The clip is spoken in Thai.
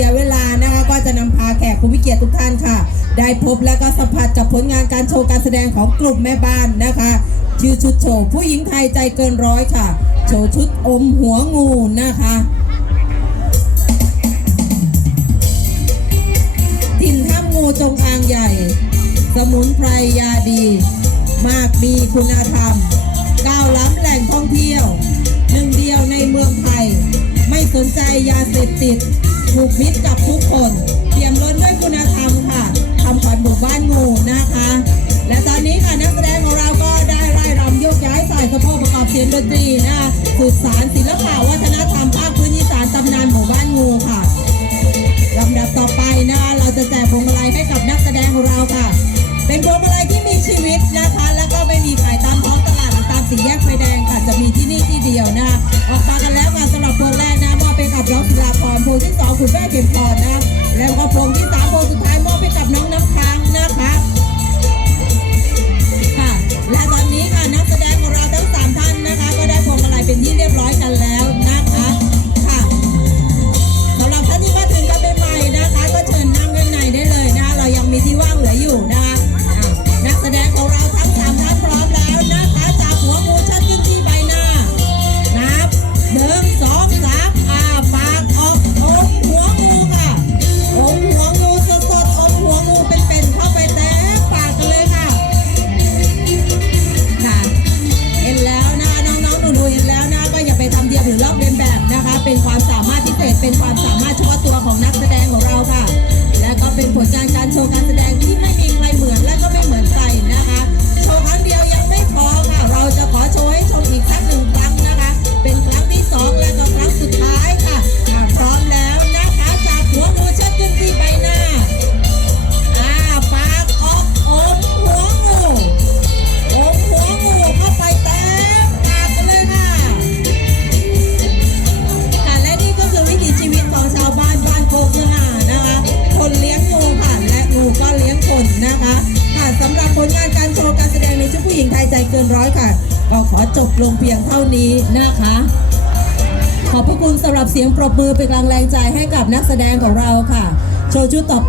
สียเวลานะคะก็จะนำพาแขกผู้มีเกียรติทุกท่านค่ะ ได้พบและก็สัมผัสกับผลงานการโชว์การแสดงของกลุ่มแม่บ้านนะคะชื่อชุดโชว์ผู้หญิงไทยใจเกินร้อยค่ะ โชว์ชุดอมหัวงูนะคะถิ่นถ้ำงูจงอางใหญ่ สมุนไพรยาดี มากมีคุณธรรม ก้าวล้ำแหล่งท่องเที่ยว หนึ่งเดียวในเมืองไทย ไม่สนใจยาเสพติด ถูกมิตรกับทุกคนเปี่ยมล้นด้วยคุณธรรมค่ะทำขวัญหมู่บ้านงูนะคะ และตอนนี้ค่ะนักแสดงของเราก็ได้ไล่รำโยกย้ายสายสะโพกประกอบเสียงดนตรีนะคะสืบสารศิลปะวัฒนธรรมภาคพื้นอีสานตำนานหมู่บ้านงูค่ะลำดับต่อไปนะคะเราจะแจกพวงมาลัยให้กับนักแสดงของเราค่ะ เป็นพวงมาลัยที่มีชีวิตนะคะ แล้วก็ไม่มีขายตามท้องตลาดหรือตามสี่แยกไฟแดงค่ะจะมีที่นี่ที่เดียวนะคะออกมากันแล้วค่ะ งที่สองคุณแม่เข็มพรนะคะแล้วก็พวงที่สามพวงสุดท้ายมอบไปกับน้องน้ำค้างนะคะค่ะ และตอนนี้ค่ะนักแสดงของเราทั้งสามท่านนะคะ ก็ได้พวงมาลัยเป็นที่เรียบร้อยกันแล้วนะคะค่ะสำหรับท่านที่มาถึงกันใหม่นะคะ ก็เชิญนั่งด้านในได้เลยนะคะเรายังมีที่ว่างเหลืออยู่นะคะนักแสดงของเรา เป็นความสามารถเฉพาะตัวของนักแสดงของเราค่ะ และก็เป็นผลงานการโชว์การแสดงที่ นะคะค่ะสำหรับผลงานการโชว์การแสดงในชุดผู้หญิงไทยใจเกินร้อยค่ะก็ขอจบลงเพียงเท่านี้นะคะ ขอบพระคุณสำหรับเสียงปรบมือเป็นกำลังแรงใจให้กับนักแสดงของเราค่ะ โชว์ชุดต่อ